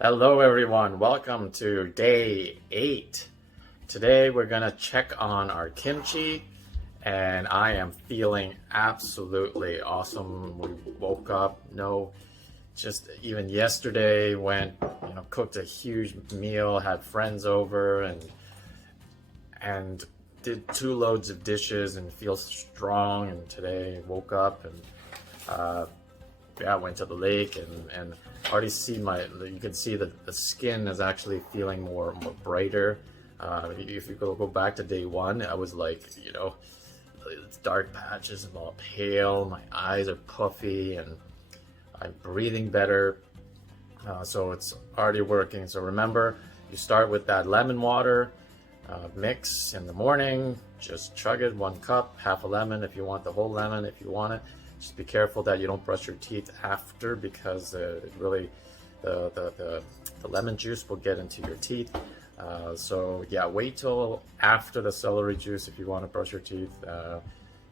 Hello everyone, welcome to day 8. Today we're gonna check on our kimchi and I am feeling absolutely awesome. We woke up, just even yesterday went, cooked a huge meal, had friends over and did 2 loads of dishes and feel strong. And today woke up and went to the lake and already see you can see that the skin is actually feeling more brighter. If you go back to day 1, I was like, it's dark patches and all pale. My eyes are puffy and I'm breathing better. So it's already working. So remember, you start with that lemon water mix in the morning. Just chug it, 1 cup, half a lemon if you want the whole lemon, if you want it. Just be careful that you don't brush your teeth after, because it really the lemon juice will get into your teeth. So yeah, wait till after the celery juice if you want to brush your teeth,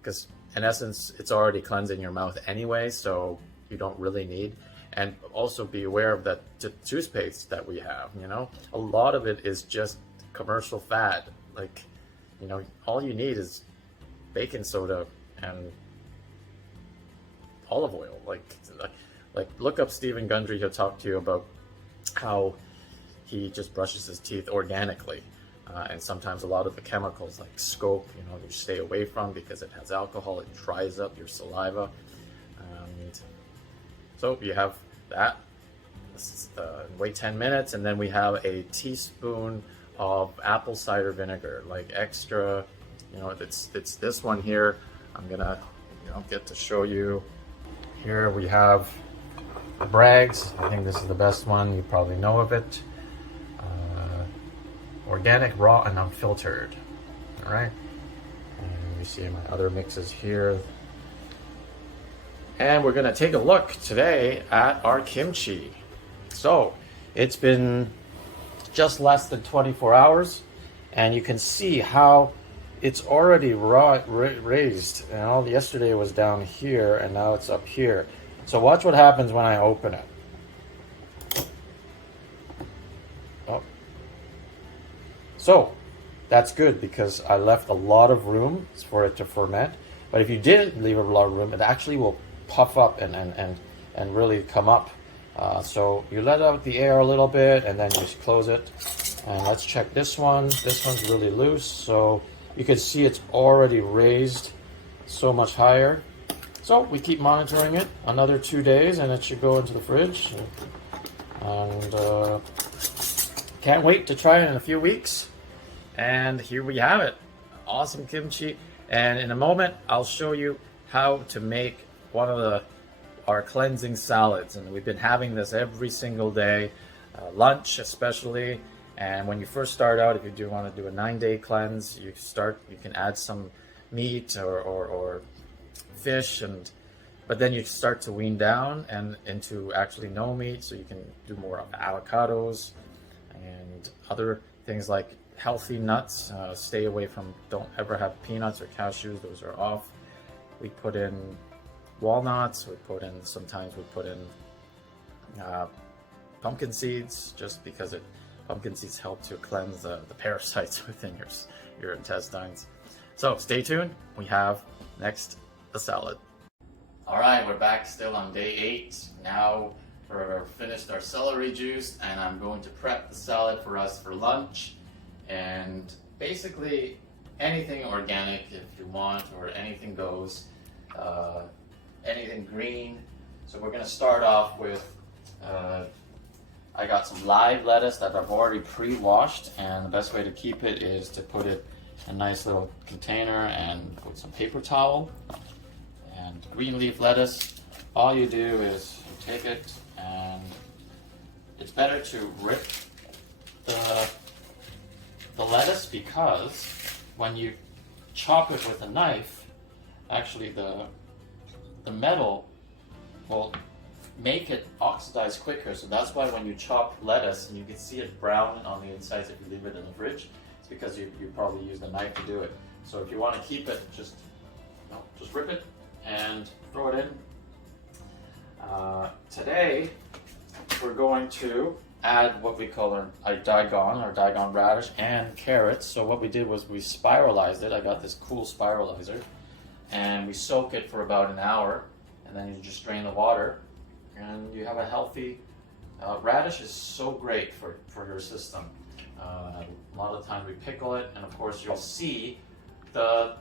because in essence it's already cleansing your mouth anyway, so you don't really need. And also be aware of that toothpaste that we have. A lot of it is just commercial fat. Like, all you need is baking soda and olive oil. Like look up Stephen Gundry. He'll talk to you about how he just brushes his teeth organically, and sometimes a lot of the chemicals like scope, you stay away from, because it has alcohol. It dries up your saliva. So you have that. Wait 10 minutes, and then we have a teaspoon of apple cider vinegar, like extra. It's this one here. I'm gonna get to show you. Here we have the Bragg's. I think this is the best one. You probably know of it. Organic, raw, and unfiltered. All right. And you see my other mixes here. And we're gonna take a look today at our kimchi. So it's been just less than 24 hours, and you can see how it's already raised. Yesterday it was down here and now it's up here. So watch what happens when I open it. Oh. So that's good, because I left a lot of room for it to ferment. But if you didn't leave a lot of room, it actually will puff up and really come up. So you let out the air a little bit and then you just close it. And let's check this one. This one's really loose, so you can see it's already raised so much higher. So we keep monitoring it another 2 days and it should go into the fridge. And can't wait to try it in a few weeks. And here we have it. Awesome kimchi. And in a moment, I'll show you how to make one of our cleansing salads. And we've been having this every single day, lunch especially. And when you first start out, if you do want to do a 9-day cleanse, you can add some meat or fish, but then you start to wean down and into actually no meat, so you can do more of avocados and other things like healthy nuts. Stay away from, don't ever have peanuts or cashews, those are off. We put in walnuts, sometimes we put in pumpkin seeds, just because pumpkin seeds help to cleanse the parasites within your intestines. So stay tuned. We have next the salad. All right, we're back still on day 8. Now we're finished our celery juice, and I'm going to prep the salad for us for lunch. And basically anything organic if you want, or anything goes, anything green. So we're going to start off with I got some live lettuce that I've already pre-washed, and the best way to keep it is to put it in a nice little container and put some paper towel. And green leaf lettuce, all you do is you take it, and it's better to rip the lettuce, because when you chop it with a knife, actually the metal will make it oxidize quicker. So that's why when you chop lettuce, and you can see it brown on the insides if you leave it in the fridge, it's because you probably used a knife to do it. So if you want to keep it, just rip it and throw it in. Today we're going to add what we call our Dagon radish and carrots. So what we did was we spiralized it. I got this cool spiralizer, and we soak it for about an hour, and then you just drain the water, and you have a healthy radish is so great for your system. A lot of times we pickle it, and of course you'll see the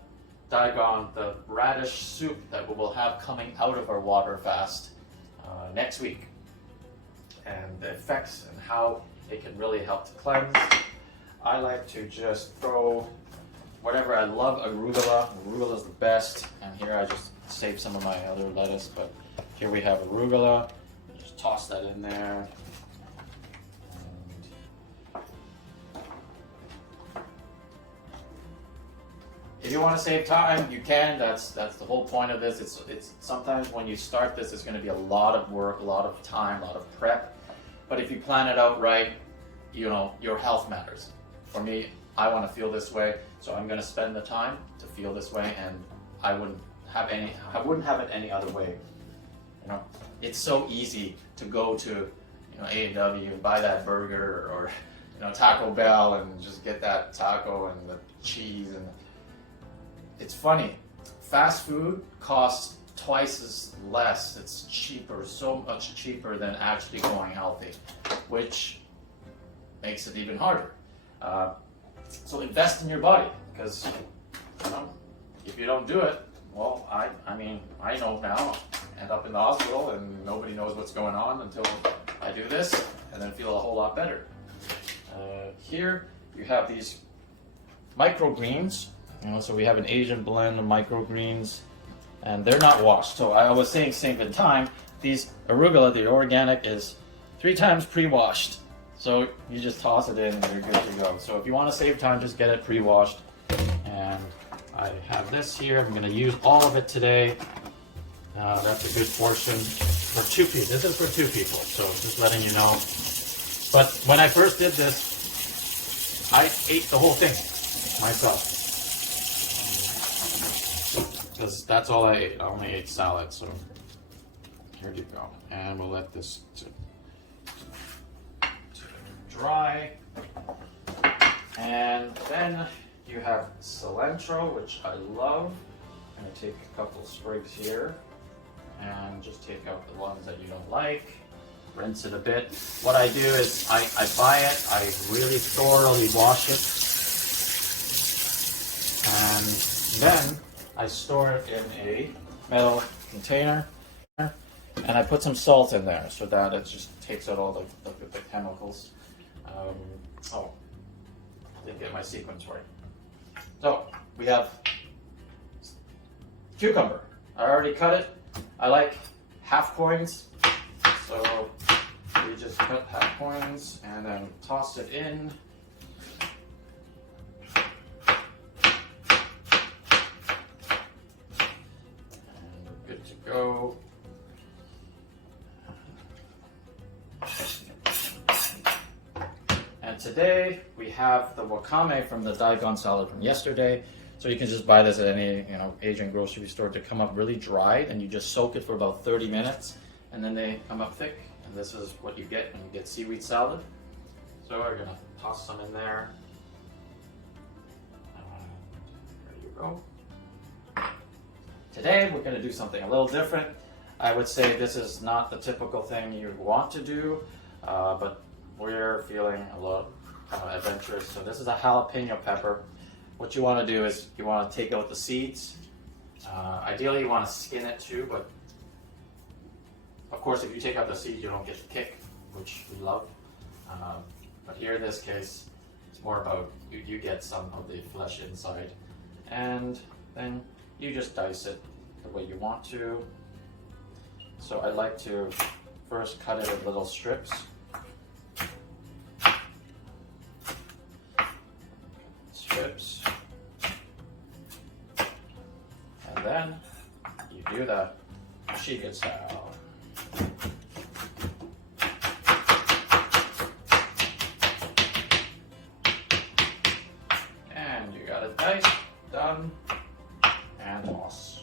the radish soup that we will have coming out of our water fast next week, and the effects and how it can really help to cleanse. I like to just throw whatever. I love arugula. Arugula is the best, and here I just saved some of my other lettuce, but here we have arugula. Just toss that in there. If you want to save time, you can. That's the whole point of this. It's sometimes when you start this, it's going to be a lot of work, a lot of time, a lot of prep. But if you plan it out right, you know, your health matters. For me, I want to feel this way, so I'm going to spend the time to feel this way, and I wouldn't have it any other way. You know, it's so easy to go to, you know, A&W and buy that burger, or, you know, Taco Bell, and just get that taco and the cheese. And it's funny, fast food costs twice as less. It's cheaper, so much cheaper than actually going healthy, which makes it even harder. So invest in your body, because, you know, if you don't do it, well, I mean, I know now, end up in the hospital and nobody knows what's going on until I do this, and then feel a whole lot better. Here you have these microgreens. You know, so we have an Asian blend of microgreens, and they're not washed. So I was saying, same time, these arugula, the organic, is 3 times pre-washed. So you just toss it in and you're good to go. So if you want to save time, just get it pre-washed. And I have this here. I'm going to use all of it today. That's a good portion for 2 people. This is for 2 people, so just letting you know. But when I first did this, I ate the whole thing myself. Because that's all I ate. I only ate salad, so here you go. And we'll let this to dry. And then you have cilantro, which I love. I'm going to take a couple sprigs here and just take out the ones that you don't like. Rinse it a bit. What I do is I buy it, I really thoroughly wash it, and then I store it in a metal container, and I put some salt in there so that it just takes out all the chemicals. Oh, didn't get my sequence right. So we have cucumber. I already cut it. I like half coins, so we just cut half coins and then toss it in. Go. And today we have the wakame from the Dagon salad from yesterday. So you can just buy this at any, you know, Asian grocery store to come up really dried, and you just soak it for about 30 minutes, and then they come up thick. And this is what you get when you get seaweed salad. So we're gonna toss some in there. There you go. Today we're going to do something a little different. I would say this is not the typical thing you want to do, but we're feeling a little adventurous. So this is a jalapeno pepper. What you want to do is you want to take out the seeds. Ideally you want to skin it too, but of course if you take out the seeds you don't get the kick, which we love. But here in this case it's more about you get some of the flesh inside, and then you just dice it the way you want to. So I like to first cut it in little strips. And then you do the Shiga style. And you got it diced, done. And toss.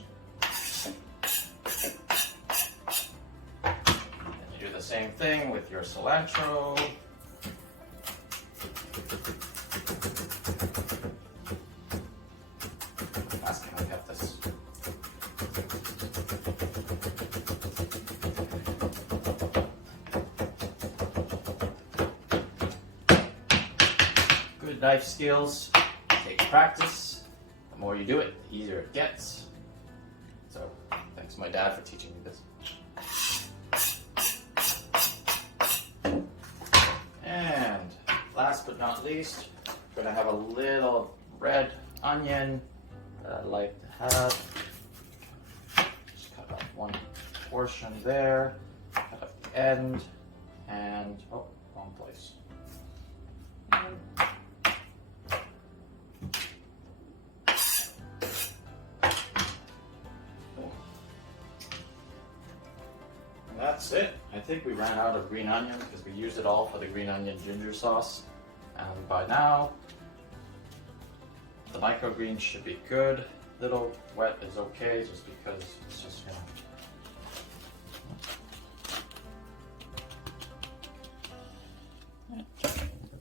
And you do the same thing with your cilantro. knife skills. It takes practice. The more you do it, the easier it gets. So, thanks to my dad for teaching me this. And last but not least, we're gonna have a little red onion that I like to have. Just cut off one portion there, cut off the end, and oh, wrong place. And that's it. I think we ran out of green onion because we used it all for the green onion ginger sauce. And by now, the microgreens should be good. Little wet is okay just because it's just,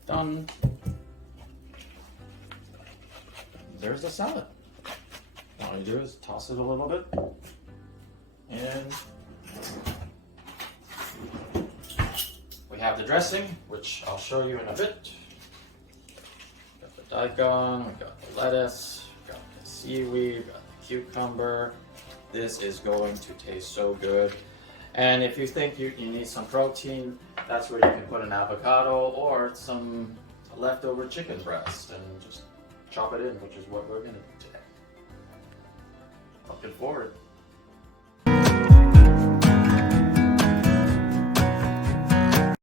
done. There's the salad. All you do is toss it a little bit and we have the dressing, which I'll show you in a bit. Got the daikon, we got the lettuce, we got the seaweed, we got the cucumber. This is going to taste so good. And if you think you need some protein, that's where you can put an avocado or some leftover chicken breast and just chop it in, which is what we're gonna do today. Looking forward.